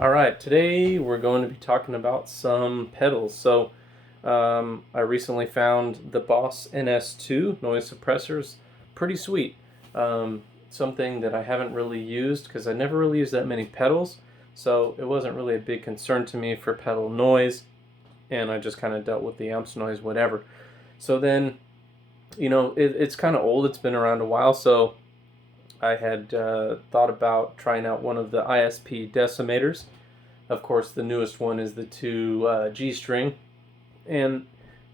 Alright, today we're going to be talking about some pedals. I recently found the Boss NS-2 noise suppressors. Pretty sweet. Something that I haven't really used because I never really used that many pedals, so it wasn't really a big concern to me for pedal noise, and I just kind of dealt with the amps noise, whatever. So then, it's kind of old. It's been around a while, so I had thought about trying out one of the ISP Decimators. Of course, the newest one is the 2 G-string. And,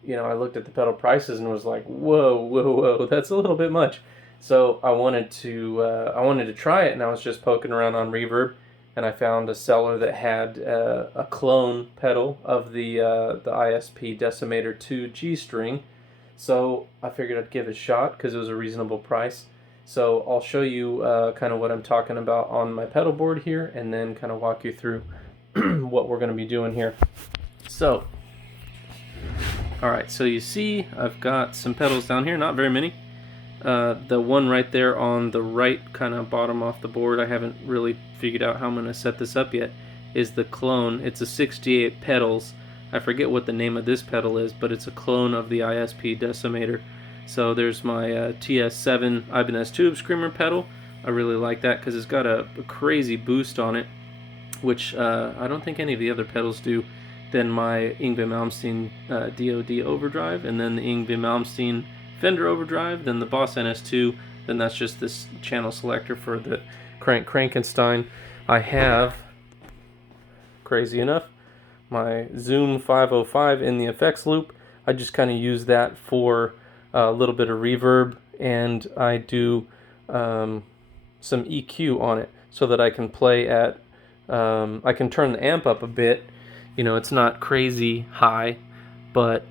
I looked at the pedal prices and was like, whoa, that's a little bit much. So I wanted to try it, and I was just poking around on Reverb, and I found a seller that had a clone pedal of the ISP Decimator 2 G-string. So I figured I'd give it a shot because it was a reasonable price. So I'll show you kind of what I'm talking about on my pedal board here, and then kind of walk you through what we're going to be doing here. So, alright, so you see I've got some pedals down here, not very many. The one right there on the right kind of bottom off the board, I haven't really figured out how I'm going to set this up yet, is the clone. It's a 68 pedals. I forget what the name of this pedal is, but it's a clone of the ISP Decimator. So there's my TS7 Ibanez Tube Screamer pedal. I really like that because it's got a crazy boost on it, which I don't think any of the other pedals do. Then my Yngwie Malmsteen DoD Overdrive, and then the Yngwie Malmsteen Fender Overdrive, then the Boss NS2, then that's just this channel selector for the Crankenstein. I have, crazy enough, my Zoom 505 in the effects loop. I just kind of use that for a little bit of reverb, and I do some EQ on it so that I can play at I can turn the amp up a bit. It's not crazy high, but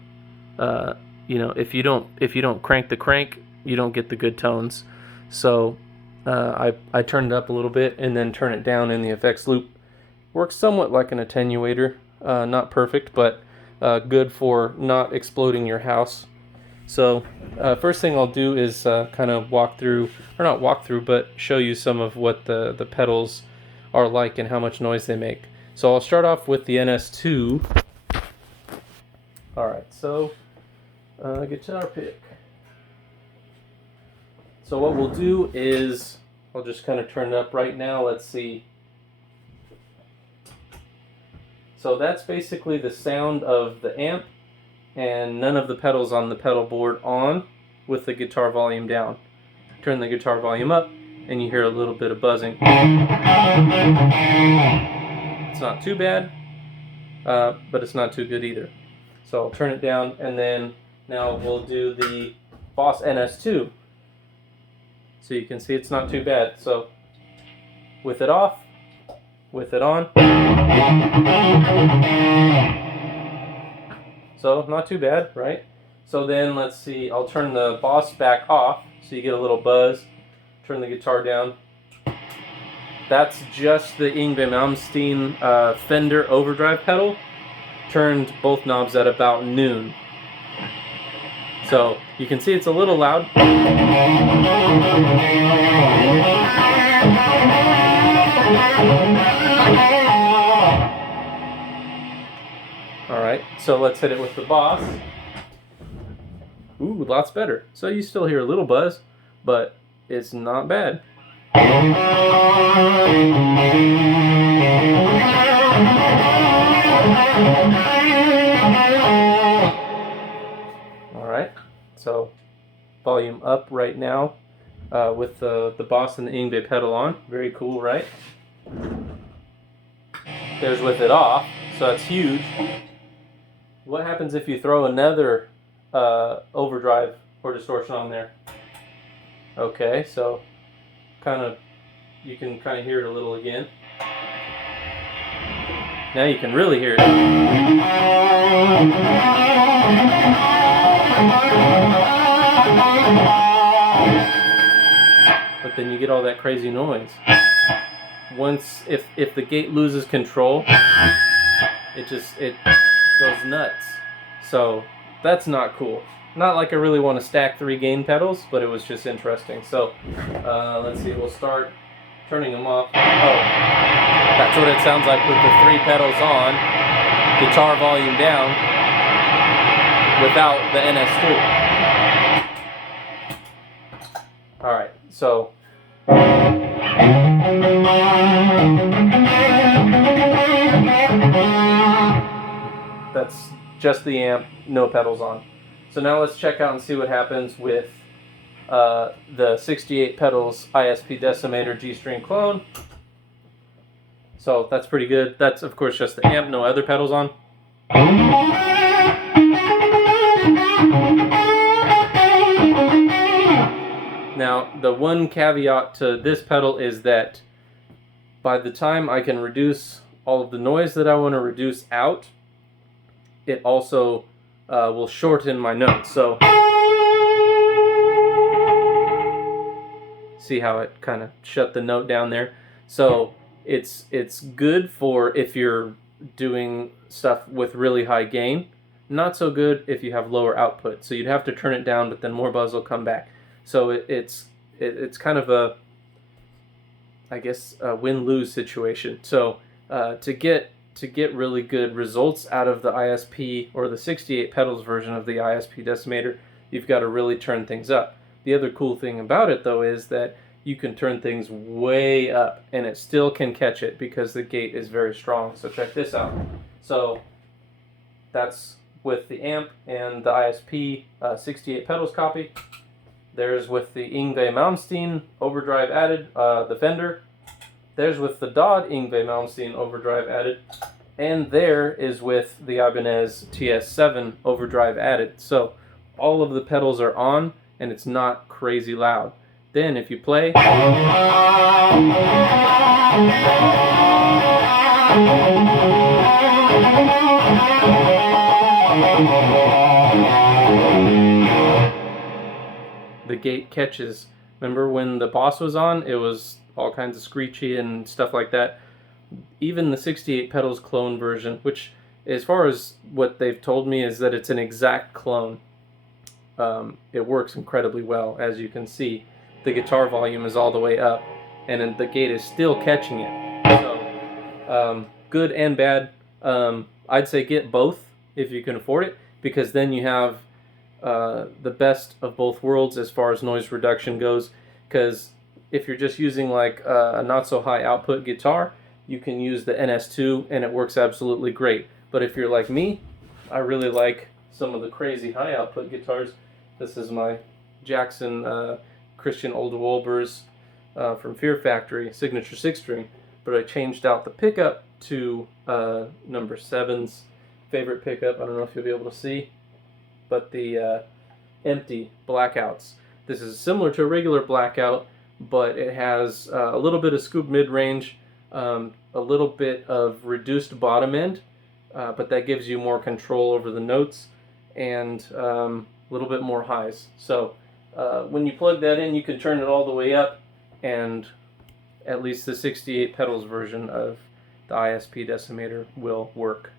if you don't crank the crank, you don't get the good tones. So I turn it up a little bit and then turn it down in the effects loop. Works somewhat like an attenuator, not perfect, but good for not exploding your house. So first thing I'll do is kind of but show you some of what the pedals are like and how much noise they make. So I'll start off with the NS-2. Alright, so guitar pick. So what we'll do is, I'll just kind of turn it up right now. Let's see. So that's basically the sound of the amp, and none of the pedals on the pedal board on, with the guitar volume down. Turn the guitar volume up and you hear a little bit of buzzing. It's not too bad, but it's not too good either. So I'll turn it down, and then now we'll do the Boss NS2. So you can see it's not too bad. So with it off, with it on. So not too bad, right? So then let's see, I'll turn the Boss back off so you get a little buzz. Turn the guitar down. That's just the Yngwie Malmsteen Fender Overdrive pedal. Turned both knobs at about noon. So you can see it's a little loud. Alright, so let's hit it with the Boss. Ooh, lots better. So you still hear a little buzz, but it's not bad. Alright, so volume up right now with the Boss and the Yngwie pedal on. Very cool, right? There's with it off, so that's huge. What happens if you throw another overdrive or distortion on there? Okay, so you can kind of hear it a little again. Now you can really hear it. But then you get all that crazy noise. If the gate loses control, it goes nuts. So that's not cool. Not like I really want to stack 3 gain pedals, but it was just interesting. So let's see, we'll start turning them off. Oh. That's what it sounds like with the 3 pedals on, guitar volume down, without the NS-2. Alright, so that's just the amp, no pedals on. So now let's check out and see what happens with the 68 pedals ISP Decimator G-string clone. So that's pretty good. That's of course just the amp, no other pedals on. Now the one caveat to this pedal is that by the time I can reduce all of the noise that I want to reduce out, it also will shorten my notes. So see how it kind of shut the note down there. So it's good for if you're doing stuff with really high gain. Not so good if you have lower output. So you'd have to turn it down, but then more buzz will come back. So it's kind of a, I guess, a win-lose situation. So to get really good results out of the ISP or the 68 pedals version of the ISP Decimator, you've got to really turn things up. The other cool thing about it though is that you can turn things way up and it still can catch it because the gate is very strong. So check this out. So that's with the amp and the ISP 68 pedals copy. There's with the Yngwie Malmsteen overdrive added, the Fender. There's with the Dodd Yngwie Malmsteen overdrive added. And there is with the Ibanez TS7 overdrive added. So all of the pedals are on and it's not crazy loud. Then if you play, the gate catches. Remember when the Boss was on, it was all kinds of screechy and stuff like that. Even the 68 pedals clone version, which as far as what they've told me is that it's an exact clone. It works incredibly well. As you can see, the guitar volume is all the way up and the gate is still catching it. So good and bad. I'd say get both if you can afford it, because then you have the best of both worlds as far as noise reduction goes. Because if you're just using like a not so high output guitar, you can use the NS-2 and it works absolutely great. But if you're like me, I really like some of the crazy high output guitars. This is my Jackson Christian Oldewolbers from Fear Factory signature 6-string, but I changed out the pickup to number 7's favorite pickup. I don't know if you'll be able to see, but the empty blackouts. This is similar to a regular blackout, but it has a little bit of scoop mid-range, a little bit of reduced bottom end, but that gives you more control over the notes and a little bit more highs. So when you plug that in, you can turn it all the way up, and at least the 68 pedals version of the ISP Decimator will work.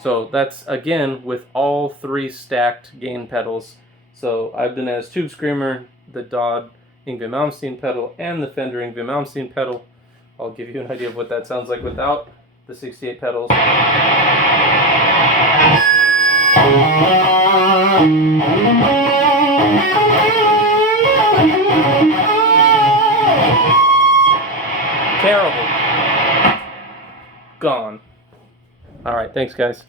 So that's again with all 3 stacked gain pedals. So Ibanez Tube Screamer, the Dodd Yngwie Malmsteen pedal, and the Fender Yngwie Malmsteen pedal. I'll give you an idea of what that sounds like without the 68 pedals. Terrible. Gone. All right, thanks guys.